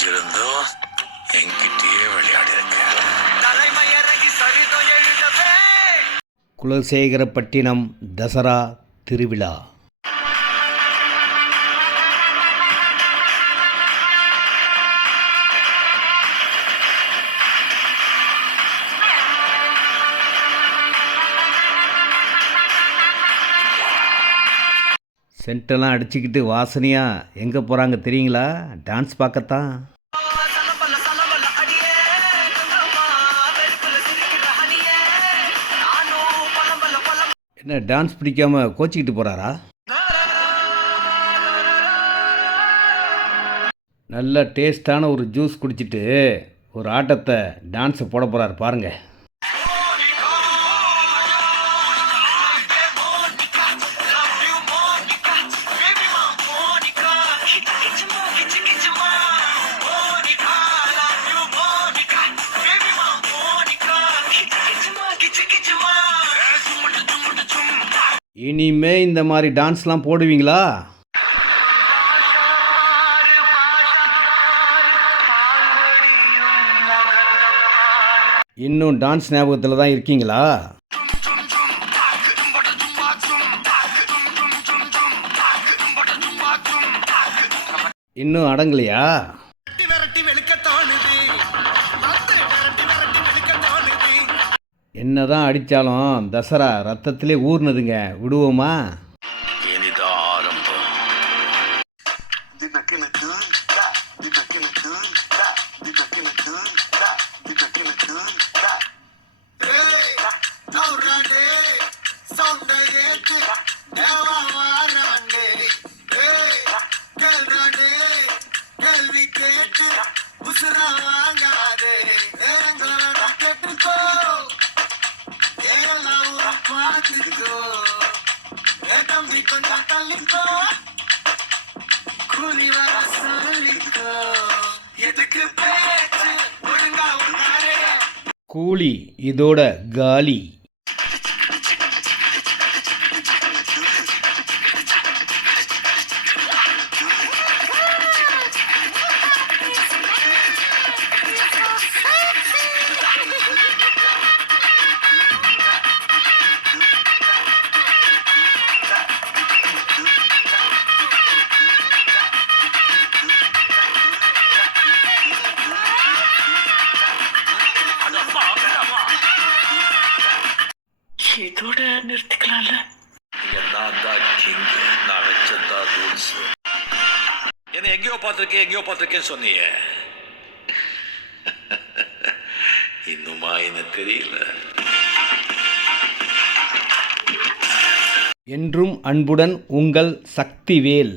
தெரிஞ்சிருந்தோம் என்கிட்டயே விளையாடி இருக்க. குலசேகரப்பட்டினம் தசரா திருவிழா. சென்ட்டெல்லாம் அடிச்சுக்கிட்டு வாசனையாக எங்கே போகிறாங்க தெரியுங்களா? டான்ஸ் பார்க்கத்தான். என்ன டான்ஸ் பிடிக்காம கோச்சிக்கிட்டு போகிறாரா? நல்ல டேஸ்டான ஒரு ஜூஸ் குடிச்சிட்டு ஒரு ஆட்டத்தை டான்ஸை போட போகிறாரு பாருங்கள். இனிமே இந்த மாதிரி டான்ஸ்லாம் போடுவீங்களா? இன்னும் டான்ஸ் ஞாபகத்தில் தான் இருக்கீங்களா? இன்னும் அடங்கலையா? என்னதான் அடித்தாலும் தசரா ரத்தத்திலே ஊர்னதுங்க, விடுவோமா? இனிதான் ஆரம்பம். கூலி இதோட காலி. இதோட நிறுத்திக்கலாம்ல. நான் தான் கிங், நான் வச்சதா ரூல்ஸ். என்ன எங்கேயோ பார்த்துருக்கேன்னு சொன்னீங்க. இன்னுமா என்ன தெரியல. என்றும் அன்புடன் உங்கள் சக்திவேல்.